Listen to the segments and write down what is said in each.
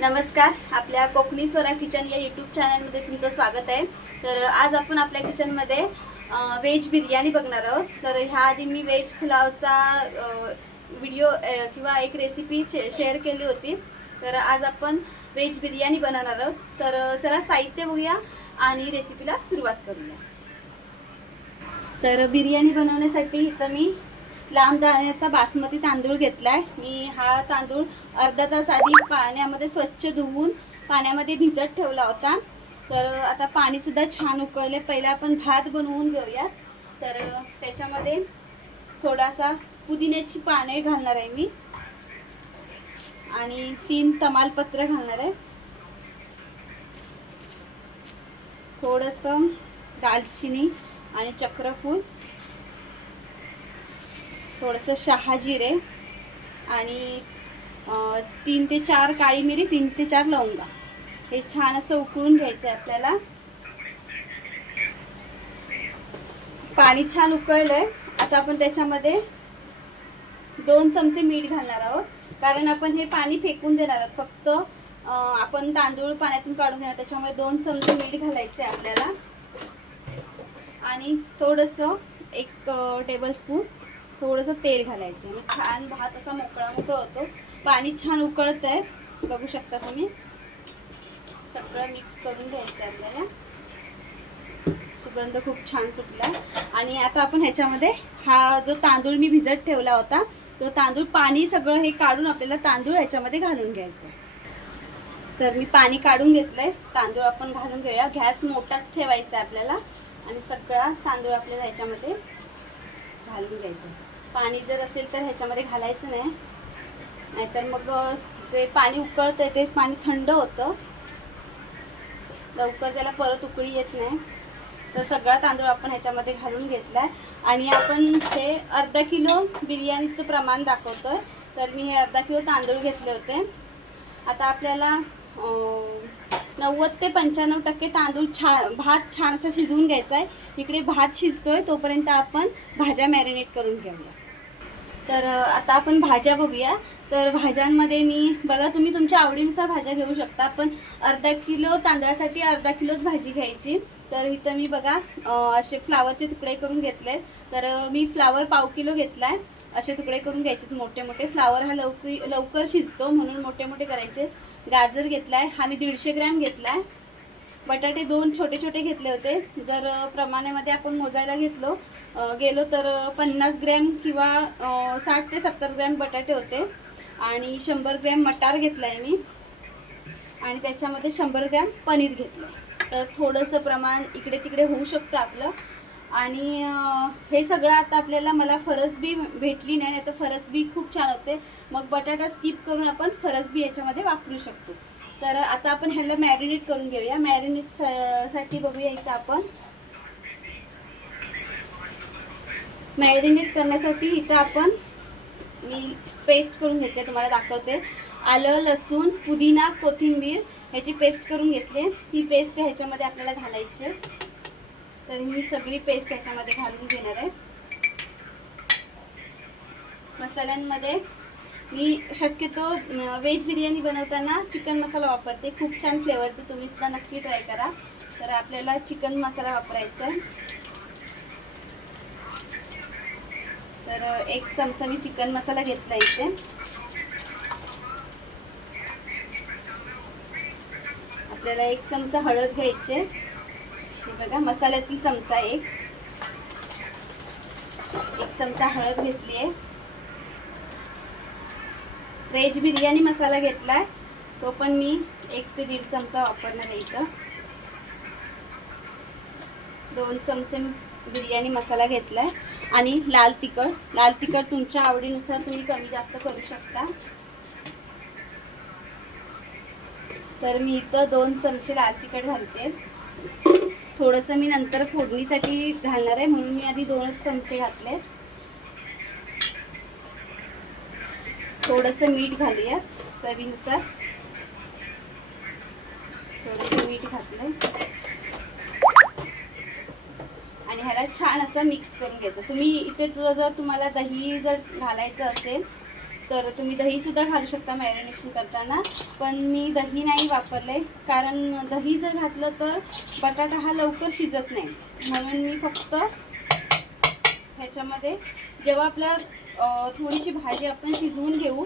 नमस्कार आपल्या कोकणी स्वरा किचन या यूट्यूब चॅनलमध्ये तुमचं स्वागत आहे. तर आज आपण आपल्या किचनमध्ये व्हेज बिर्याणी बघणार आहोत. तर ह्या आधी मी व्हेज पुलावचा व्हिडिओ किंवा एक रेसिपी शे शेअर केली होती. तर आज आपण व्हेज बिर्याणी बनवणार आहोत. तर चला साहित्य बघूया आणि रेसिपीला सुरुवात करूया. तर बिर्याणी बनवण्यासाठी इथं मी लांब दाण्याचा बासमती तांदूळ घेतलाय. मी हा तांदूळ अर्धा तास आधी पाण्यामध्ये स्वच्छ धुवून पाण्यामध्ये भिजत ठेवला होता. तर आता पाणीसुद्धा छान उकळले. पहिला आपण भात बनवून घेऊयात. तर त्याच्यामध्ये थोडासा पुदिन्याची पाने घालणार आहे मी. आणि तीन तमालपत्र घालणार आहे. थोडंसं दालचिनी आणि चक्रफूल. थोडंसं शहाजिरे आणि तीन ते चार काळी मिरी तीन ते चार लवंगा. हे छान असं उकळून घ्यायचं आहे आपल्याला. पाणी छान उकळलंय. आता आपण त्याच्यामध्ये दोन चमचे मीठ घालणार आहोत. कारण आपण हे पाणी फेकून देणार आहोत. फक्त आपण तांदूळ पाण्यातून काढून घेणार त्याच्यामुळे दोन चमचे मीठ घालायचे आपल्याला. आणि थोडंसं एक टेबलस्पून थोडंसं तेल घालायचं मग छान भात असा मोकळा मोकळा होतो. पाणी छान उकळत आहे. बघू शकता तुम्ही. सगळं मिक्स करून घ्यायचं आहे आपल्याला. सुगंध खूप छान सुटला. आणि आता आपण ह्याच्यामध्ये हा जो तांदूळ मी भिजत ठेवला होता तो तांदूळ पाणी सगळं हे काढून आपल्याला तांदूळ ह्याच्यामध्ये घालून घ्यायचं तर मी पाणी काढून घेतलंय. तांदूळ आपण घालून घेऊया. गॅस मोठाच ठेवायचा आहे आपल्याला. आणि सगळा तांदूळ आपल्याला ह्याच्यामध्ये घालून घ्यायचं पाणी जर असेल तर ह्याच्यामध्ये घालायचं नाही. नाहीतर मग जे पाणी उकळतं तेच पाणी थंड होतं. लवकर त्याला परत उकळी येत नाही. तर सगळा तांदूळ आपण ह्याच्यामध्ये घालून घेतला आहे आणि आपण हे अर्धा किलो बिर्याणीचं प्रमाण दाखवतोय. तर मी हे अर्धा किलो तांदूळ घेतले होते. आता आपल्याला नव्वद ते पंच्याण्णव टक्के तांदूळ छान भात छानसा शिजवून घ्यायचा आहे इकडे भात शिजतोय तोपर्यंत आपण भाज्या मॅरिनेट करून घेऊया. तर आता आपण भाज्या बघूया. तर भाज्यांमध्ये मी बघा तुम्ही तुमच्या आवडीनुसार भाज्या घेऊ शकता. पण अर्धा किलो तांदळासाठी अर्धा किलोच भाजी घ्यायची. तर इथं मी बघा असे फ्लावरचे तुकडे करून घेतले तर मी फ्लावर पाव किलो घेतलाय. असे तुकडे करून घ्यायचे मोठे मोठे. फ्लावर हा लवकर लवकर शिजतो म्हणून मोठे मोठे करायचे. गाजर घेतला आहे हा मी दीडशे ग्रॅम घेतला आहे बटाटे दोन छोटे छोटे घेतले होते. जर प्रमाणामध्ये आपण मोजायला घेतलो गेलो तर पन्नास ग्रॅम किंवा साठ ते सत्तर ग्रॅम बटाटे होते. आणि शंभर ग्रॅम मटार घेतला आहे मी. आणि त्याच्यामध्ये शंभर ग्रॅम पनीर घेतलं तर थोडंसं प्रमाण इकडे तिकडे होऊ शकतं आपलं. आणि हे सगळं आता आपल्याला मला फरसबी भेटली नाही नाही तर फरसबी खूप छान होते. मग बटाटा स्किप करून आपण फरसबी याच्यामध्ये वापरू शकतो. तर आता आपण ह्याला मॅरिनेट करून घेऊया. मॅरिनेटसाठी बघूया इथं आपण. मॅरिनेट करण्यासाठी इथं आपण मी पेस्ट करून घेतले तुम्हाला दाखवते. आलं लसूण पुदिना कोथिंबीर ह्याची पेस्ट करून घेतली. ही पेस्ट ह्याच्यामध्ये आपल्याला घालायची. आहे. तर मी सगळी पेस्ट ह्याच्यामध्ये घालून घेणार आहे. मसाल्यांमध्ये मी शक्यतो व्हेज बिर्याणी बनवताना चिकन मसाला वापरते. खूप छान फ्लेवर ते तुम्ही सुद्धा नक्की ट्राय करा. तर आपल्याला चिकन मसाला वापरायचा आहे तर एक चमचा मी चिकन मसाला घेतला इथे. आपल्याला एक चमचा हळद घ्यायचे. हे बघा मसाल्यातील चमचा एक. एक चमचा हळद घेतली आहे व्हेज बिर्याणी मसाला घेतलाय. तो पण मी एक ते दीड चमचा वापरणार आहे इथं. दोन चमचे बिर्याणी मसाला घेतलाय. आणि लाल तिखट. लाल तिखट तुमच्या आवडीनुसार तुम्ही कमी जास्त करू शकता. तर मी इथं दोन चमचे लाल तिखट घालते. थोडंसं मी नंतर फोडणीसाठी घालणार आहे. म्हणून मी आधी दोनच चमचे घातले. थोडंसं मीठ घालूया चवीनुसार. थोडंसं मीठ घातलं आणि ह्याला छान असं मिक्स करून घ्यायचं. तुम्ही इथे तुझं जर तुम्हाला दही जर घालायचं असेल तर तुम्ही दहीसुद्धा घालू शकता मॅरिनेशन करताना. पण मी दही नाही वापरले कारण दही जर घातलं तर बटाटा हा लवकर शिजत नाही. म्हणून मी फक्त ह्याच्यामध्ये जेव्हा आपल्या थोडीशी भाजी आपण शिजवून घेऊ.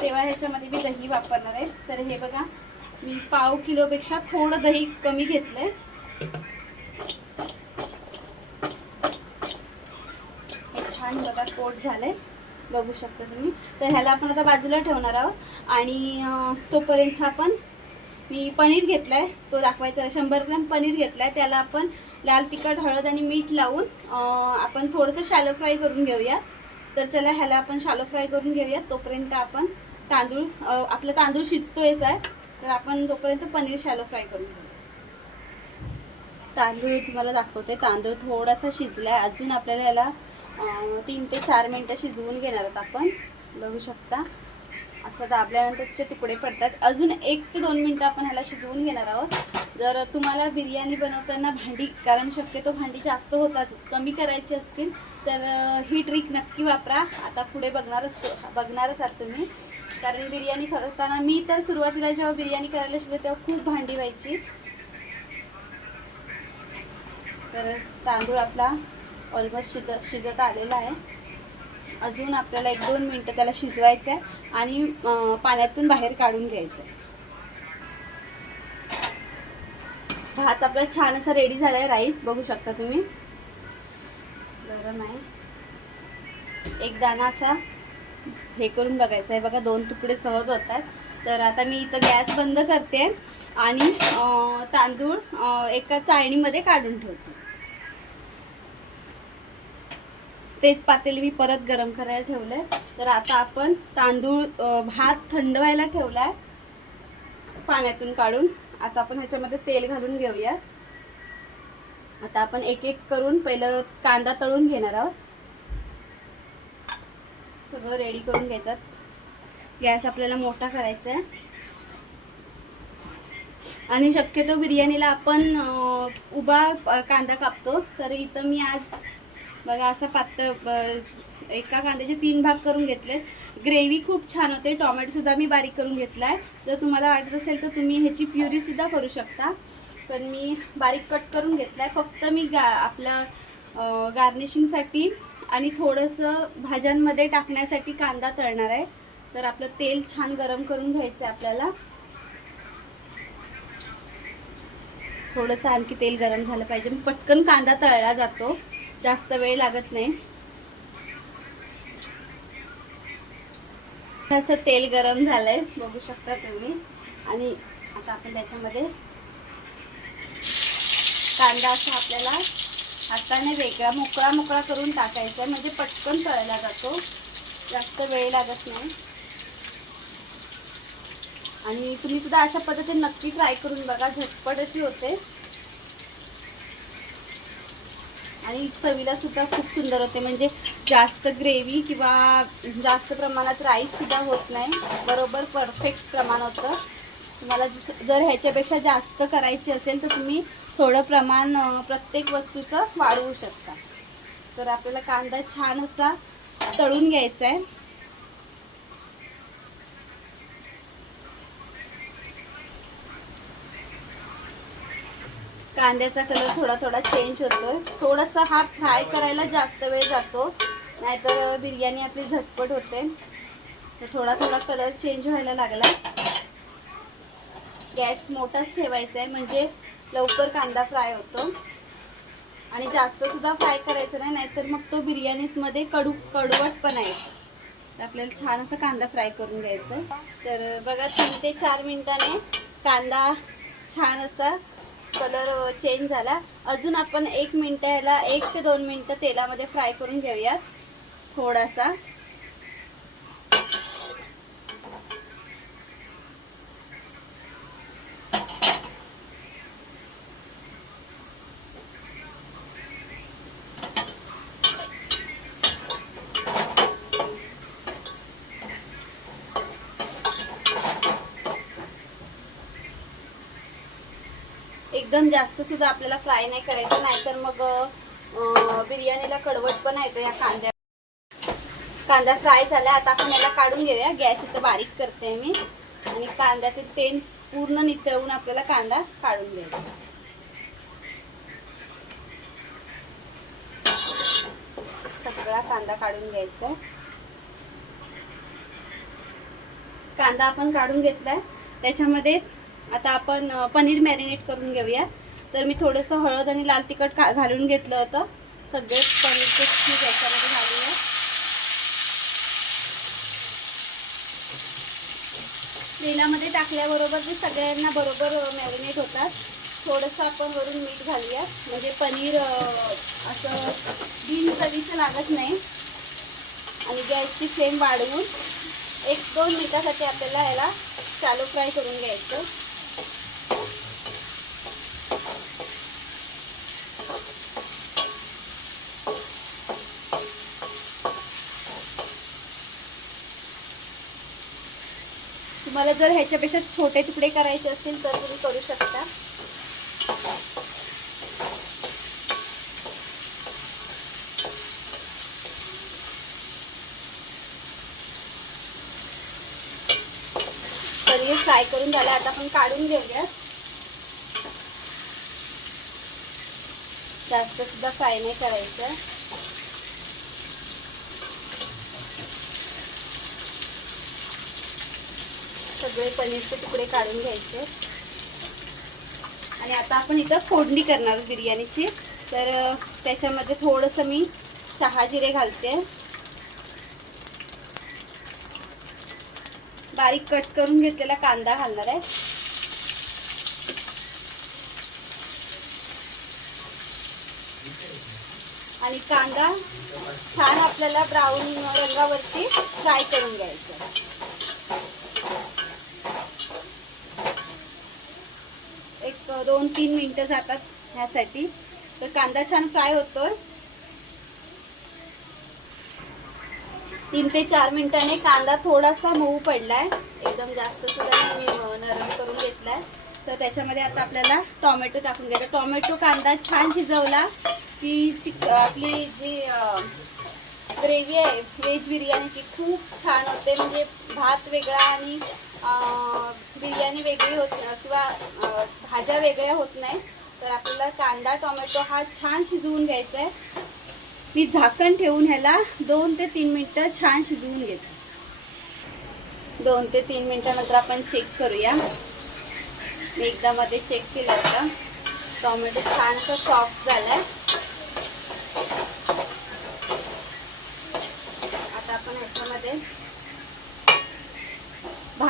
तेव्हा ह्याच्यामध्ये मी दही वापरणार आहे. तर हे बघा मी पाव किलोपेक्षा थोडं दही कमी घेतलं आहे हे छान बघा कोट झालंय. बघू शकता तुम्ही. तर ह्याला आपण आता बाजूला ठेवणार आहोत. आणि तोपर्यंत आपण मी पनीर घेतलाय. तो दाखवायचा शंभर ग्रॅम पनीर घेतलाय. त्याला आपण लाल तिखट हळद आणि मीठ लावून आपण थोडंसं शॅलो फ्राय करून घेऊया तर चला ह्याला आपण शालो फ्राय करून घेऊया तोपर्यंत आपण तांदूळ आपला तांदूळ शिजतोयच आहे. तर आपण तोपर्यंत पनीर शालो फ्राय करून घेऊया तांदूळ तुम्हाला दाखवते. तांदूळ थोडासा शिजलाय. अजून आपल्याला ह्याला तीन ते चार मिनटं शिजवून घेणार आहोत आपण. बघू शकता. असं दाबल्यानंतर त्याचे तुकडे पडतात. अजून एक ते दोन मिनटं आपण ह्याला शिजवून घेणार आहोत. जर तुम्हाला बिर्याणी बनवताना भांडी कारण शक्यतो भांडी जास्त होतात कमी करायची असतील तर ही ट्रिक नक्की वापरा. आता पुढे बघणारच बघणारच आहात तुम्ही. कारण बिर्याणी करताना मी तर सुरुवातीला जेव्हा बिर्याणी करायला शिकले तेव्हा खूप भांडी व्हायची. तर तांदूळ आपला ऑलमोस्ट शिज शिजत आलेला आहे. अजून आपल्याला एक दोन मिनटं त्याला शिजवायचं आहे आणि पाण्यातून बाहेर काढून घ्यायचं आहे. भात आपला छान असा रेडी झाला आहे राईस बघू शकता तुम्ही. गरम आहे. एक दाणा असा हे करून बघायचं आहे. बघा दोन तुकडे सहज होतात तर आता मी इथं गॅस बंद करते आणि तांदूळ एका चाळणीमध्ये काढून ठेवते. तेच पातेली मी परत गरम करायला ठेवलंय. तर आता आपण तांदूळ भात थंड व्हायला ठेवलाय. पाण्यातून काढून. आता आपण ह्याच्यामध्ये तेल घालून घेऊया. आता आपण एक एक करून पहिलं कांदा तळून घेणार आहोत. सगळं रेडी करून घ्यायचं. गॅस आपल्याला मोठा करायचा आहे. आणि शक्यतो बिर्याणीला आपण उभा कांदा कापतो. तर इथं मी आज बघा असं पातळ एका कांद्याचे तीन भाग करून घेतले. ग्रेव्ही खूप छान होते. टॉमॅटोसुद्धा मी बारीक करून घेतला आहे जर तुम्हाला वाटत असेल तर तुम्ही ह्याची प्युरीसुद्धा करू शकता. पण मी बारीक कट करून घेतला आहे फक्त मी गा आपल्या गार्निशिंगसाठी आणि थोडंसं भाज्यांमध्ये टाकण्यासाठी कांदा तळणार आहे. तर आपलं तेल छान गरम करून घ्यायचं आहे आपल्याला. थोडंसं आणखी तेल गरम झालं पाहिजे. पटकन कांदा तळला जातो. जास्त वेळ लागत नाही. असं तेल गरम झालंय बघू शकता तुम्ही. आणि आता आपण त्याच्यामध्ये कांदा असा आपल्याला हाताने वेगळा मोकळा मोकळा करून टाकायचा आहे. म्हणजे पटकन तळला जातो. जास्त वेळ लागत नाही. आणि तुम्ही सुद्धा अशा पद्धतीने नक्की ट्राय करून बघा. झटपट अशी होते. आणि चवीला सुद्धा खूप सुंदर होते. म्हणजे जास्त ग्रेव्ही किंवा जास्त प्रमाणात राईससुद्धा होत नाही. बरोबर परफेक्ट प्रमाण होतं. तुम्हाला जर ह्याच्यापेक्षा जास्त करायची असेल तर तुम्ही थोडं प्रमाण प्रत्येक वस्तूचं वाढवू शकता. तर आपल्याला कांदा छान असा तळून घ्यायचा आहे कांद्याचा कलर थोडा थोडा चेंज होतोय. थोडासा हा फ्राय करायला जास्त वेळ जातो. नाहीतर बिर्याणी आपली झटपट होते. तर थोडा थोडा कलर चेंज व्हायला लागला. गॅस मोठाच ठेवायचा आहे. म्हणजे लवकर कांदा फ्राय होतो. आणि जास्त सुद्धा फ्राय करायचं नाही. नाहीतर मग तो बिर्याणीमध्ये कडू कडवटपणा आहे. तर आपल्याला छान असा कांदा फ्राय करून घ्यायचा तर बघा तीन ते चार मिनिटाने कांदा छान असा कलर चेंज झाला. अजून आपण एक मिनटं ह्याला एक ते दोन मिनटं तेलामध्ये फ्राय करून घेऊयात. थोडासा. एकदम जास्त सुद्धा आपल्याला फ्राय नाही करायचं नाहीतर मग बिर्याणीला कडवट पण येतो या कांद्या. कांदा फ्राय झाला आता आपण याला काढून घेऊया. गॅस इथं बारीक करते मी. आणि कांद्याचे तेल पूर्ण नितळवून आपल्याला कांदा काढून घ्यायचा. सगळा कांदा काढून घ्यायचा. कांदा आपण काढून घेतलाय. त्याच्यामध्येच आता आपण पनीर मॅरिनेट करून घेऊया. तर मी थोडंसं हळद आणि लाल तिखट घालून घेतलं होतं. सगळे पनीरचे पीस याच्यामध्ये घालूया. तेलामध्ये टाकल्याबरोबर ते सगळ्यांना बरोबर मॅरिनेट होतात. थोडंसं आपण वरून मीठ घालूया. म्हणजे पनीर असं बिन चवीचं लागत नाही. आणि गॅसची फ्लेम वाढवून एक दोन मिनिटासाठी आपल्याला याला चालू फ्राय करून घ्यायचं. तुम्हाला जर ह्याच्यापेक्षा छोटे तुकडे करायचे असतील तर तुम्ही करू शकता. पनीर फ्राय करून झालं आता आपण काढून घेऊया. जास्त सुद्धा फ्राय नाही करायचं. सगळे पनीरचे तुकडे काढून घ्यायचे. आणि आता आपण इथं फोडणी करणार बिर्याणीची. तर त्याच्यामध्ये थोडंसं मी सहा जिरे घालते. बारीक कट करून घेतलेला कांदा घालणार आहे. आणि कांदा छान आपल्याला ब्राऊन रंगावरती फ्राय करून घ्यायचा एक दोन तीन मिनिटं जातात ह्यासाठी. तर कांदा छान फ्राय होतोय. तीन ते चार मिनिटाने कांदा थोडासा मऊ पडलाय. एकदम जास्त सुद्धा मी नरम करून घेतलाय. तर त्याच्यामध्ये आता आपल्याला टोमॅटो टाकून घ्यायचा. टोमॅटो कांदा छान शिजवला की चिक आपली जी ग्रेव्ही आहे व्हेज बिर्याणीची खूप छान होते. म्हणजे भात वेगळा आणि बिर्याणी वेगळी होत किंवा भाज्या वेगळ्या होत नाही तर आपल्याला कांदा टोमॅटो हा छान शिजवून घ्यायचा आहे. मी झाकण ठेवून ह्याला दोन ते तीन मिनटं छान शिजवून घेते. दोन ते तीन मिनटानंतर आपण चेक करूया. मी एकदा मध्ये चेक केलं होतं. टोमॅटो छानसं सॉफ्ट झालं आहे आपण ह्याच्यामध्ये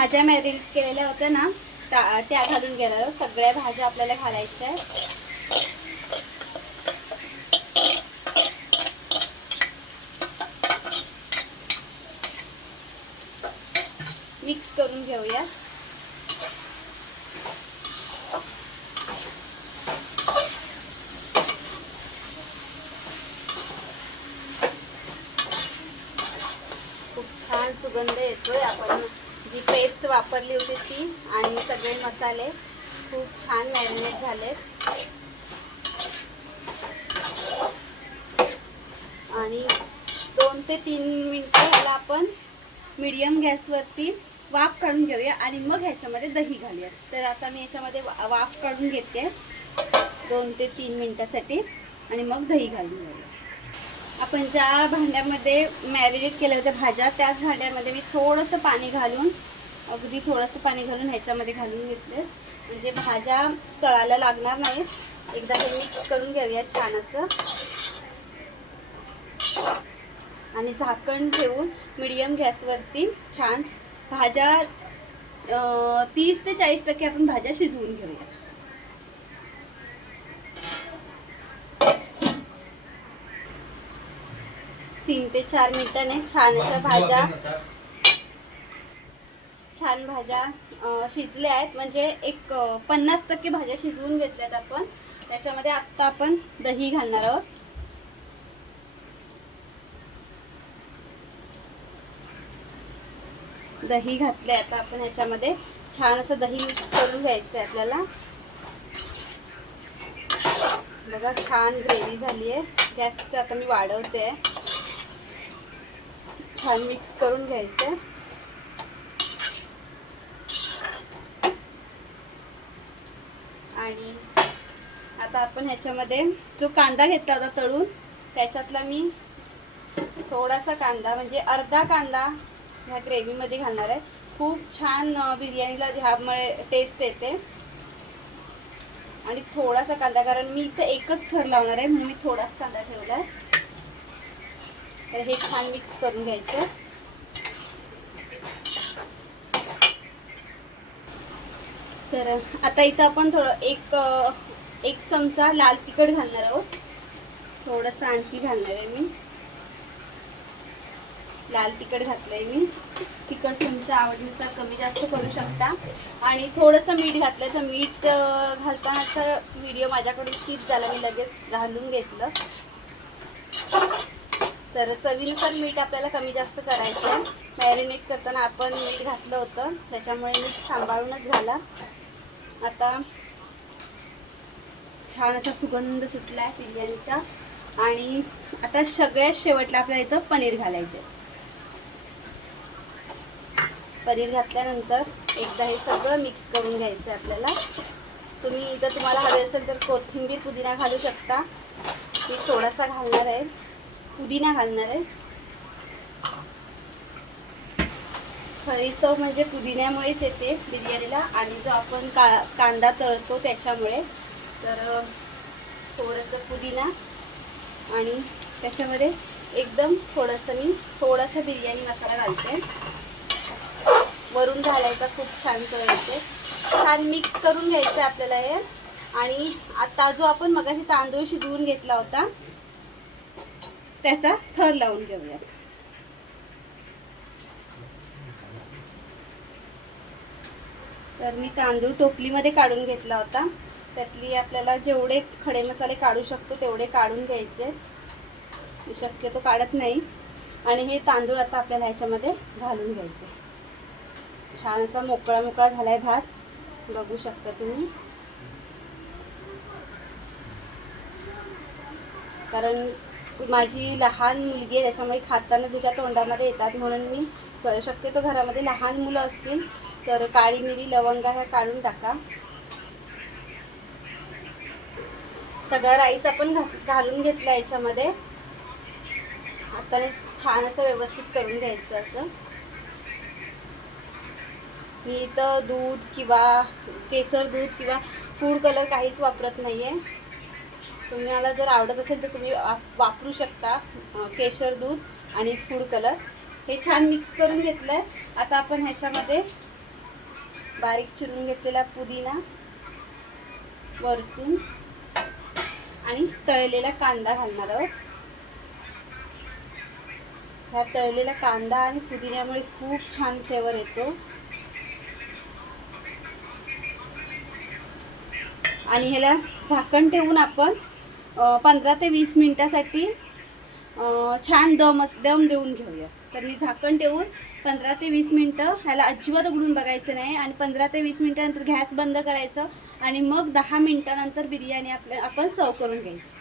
भाज्या मॅरिनेट केलेल्या होत्या ना त्या त्या घालून गेल्या सगळ्या भाज्या आपल्याला घालायच्या आहेत. मिक्स करून घेऊया खूप छान सुगंध येतोय आपण जी पेस्ट वापरली होती ती आणि सगळे मसाले खूप छान मॅरिनेट झाले आणि दोन ते तीन मिनटं ह्याला आपण मीडियम गॅसवरती वाफ काढून घेऊया आणि मग ह्याच्यामध्ये दही घालूया. तर आता मी ह्याच्यामध्ये वाफ काढून घेते. दोन ते तीन मिनटासाठी आणि मग दही घालून घेऊया. आपण ज्या भांड्यामध्ये मॅरिनेट केल्या होत्या भाज्या त्याच भांड्यामध्ये मी थोडंसं पाणी घालून अगदी थोडंसं पाणी घालून ह्याच्यामध्ये घालून घेतले म्हणजे भाज्या तळायला लागणार नाही. एकदा हे मिक्स करून घेऊया छान असं आणि झाकण ठेवून मिडियम गॅसवरती छान भाज्या तीस ते चाळीस टक्के आपण भाज्या शिजवून घेऊया. तीन ते चार मिनिटाने छान अशा भाज्या छान भाज्या शिजल्या आहेत. म्हणजे एक पन्नास टक्के भाज्या शिजवून घेतल्यात आपण. त्याच्यामध्ये आत्ता आपण दही घालणार आहोत. दही घातले आता आपण ह्याच्यामध्ये. छान असं दही मिक्स करून घ्यायचं आहे आपल्याला. बघा छान ग्रेव्ही झाली आहे. गॅसचं आता मी वाढवते. छान मिक्स करून घ्यायचं आणि आता आपण ह्याच्यामध्ये जो कांदा घेतला होता तळून त्याच्यातला मी थोडासा कांदा म्हणजे अर्धा कांदा ह्या ग्रेव्हीमध्ये घालणार आहे. खूप छान बिर्याणीला ह्यामुळे टेस्ट येते. आणि थोडासा कांदा कारण मी इथं एकच थर लावणार आहे म्हणून मी थोडाच कांदा ठेवला आहे तर हे छान मिक्स करून घ्यायचं. तर आता इथं आपण थोडं एक एक चमचा लाल तिखट घालणार आहोत. थोडंसं आणखी घालणार आहे मी. लाल तिखट घातलंय मी. तिखट तुमच्या आवडीनुसार कमी जास्त करू शकता. आणि थोडंसं मीठ घातलं तर मीठ घालताना घालतानाचा व्हिडिओ माझ्याकडून स्किप झाला मी लगेच घालून घेतलं. तर चवीनुसार मीठ आपल्याला कमी जास्त करायचं आहे मॅरिनेट करताना आपण मीठ घातलं होतं. त्याच्यामुळे मीठ सांभाळूनच घाला आता छान असा सुगंध सुटला आहे बिर्याणीचा. आणि आता सगळ्यात शेवटला आपल्याला इथं पनीर घालायचे पनीर घातल्यानंतर एकदा हे सगळं मिक्स करून घ्यायचं आहे आपल्याला. तुम्ही इथं तुम्हाला हवे असेल तर कोथिंबीर पुदिना घालू शकता. मी थोडासा घालणार आहे. पुदिना घालणार आहे. खरी चव म्हणजे पुदिन्यामुळेच येते बिर्याणीला आणि जो आपण का कांदा तळतो त्याच्यामुळे. तर थोडंसं पुदिना आणि त्याच्यामध्ये एकदम थोडंसं मी थोडासा बिर्याणी मसाला घालते. वरून घालायचा खूप छान करायचे छान मिक्स करून घ्यायचं आहे आपल्याला हे. आणि आता जो आपण मगाशी तांदूळ शिजवून घेतला होता त्याचा थर लावून घेऊयात. तर मी तांदूळ टोपलीमध्ये काढून घेतला होता. त्यातली आपल्याला जेवढे खडे मसाले काढू शकतो तेवढे काढून घ्यायचे. शक्यतो काढत नाही. आणि हे तांदूळ आता आपल्याला ह्याच्यामध्ये घालून घ्यायचे. छान असा मोकळा मोकळा झालाय भात. बघू शकता तुम्ही. कारण माझी लहान मुलगी आहे त्याच्यामुळे खाताना तिच्या तोंडामध्ये येतात. म्हणून मी शक्यतो घरामध्ये लहान मुलं असतील तर काळी मिरी लवंगा ह्या काढून टाका. सगळा राईस आपण घात घालून घेतला याच्यामध्ये. आता छान असं व्यवस्थित करून घ्यायचं असं. मी इथं दूध किंवा केसर दूध किंवा फूड कलर काहीच वापरत नाही आहे तुम्हाला जर आवडत असेल तर तुम्ही वापरू शकता केशर दूध आणि फूड कलर. हे छान मिक्स करून घेतलं आहे आता आपण ह्याच्यामध्ये बारीक चिरून घेतलेला पुदिना वरतून आणि तळलेला कांदा घालणार आहोत. ह्या तळलेला कांदा आणि पुदिन्यामुळे खूप छान फ्लेवर येतो. आणि ह्याला झाकण ठेवून आपण पंधरा ते वीस मिनटासाठी छान दम दम देऊन घेऊया. तर मी झाकण ठेवून पंधरा ते वीस मिनटं ह्याला अजिबात उघडून बघायचं नाही आणि पंधरा ते वीस मिनटानंतर गॅस बंद करायचं आणि मग दहा मिनटानंतर बिर्याणी आपल्या आपण सर्व करून घ्यायची.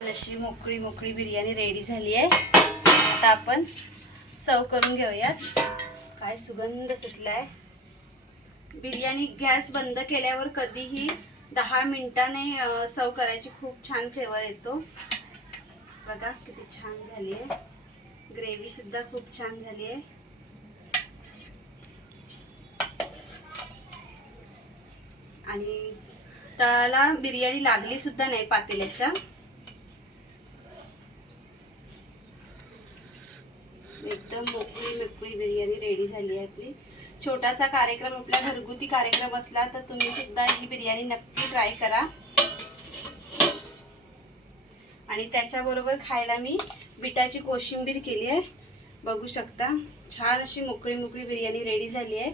अशी मोकळी मोकळी बिर्याणी रेडी झाली आहे. आता आपण सर्व करून घेऊयात. काय सुगंध सुटला आहे बिर्याणी गॅस बंद केल्यावर कधीही दहा मिनिटाने सर्व करायची खूप छान फ्लेवर येतो. बघा किती छान झाली आहे ग्रेव्ही सुद्धा खूप छान झाली आहे आणि तळाला बिर्याणी लागली सुद्धा नाही पातेल्याच्या. एकदम मोकळी मोकळी बिर्याणी रेडी झाली आहे आपली. छोटासा कार्यक्रम आपला घरगुती कार्यक्रम असला तर तुम्ही सुद्धा ही बिर्याणी नक्की ट्राय करा. आणि त्याच्याबरोबर खायला मी बिटाची कोशिंबीर केली आहे. बघू शकता छान अशी मोकळी मोकळी बिर्याणी रेडी झाली आहे.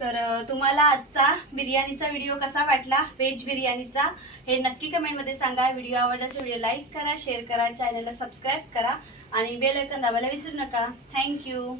तर तुम्हाला आजचा बिर्याणीचा व्हिडिओ कसा वाटला? व्हेज बिर्याणीचा? हे नक्की कमेंटमध्ये सांगा. व्हिडिओ आवडल्यास व्हिडिओ लाईक करा शेअर करा चॅनलला सबस्क्राईब करा आणि बेल ऐकन दाबायला विसरू नका. थँक्यू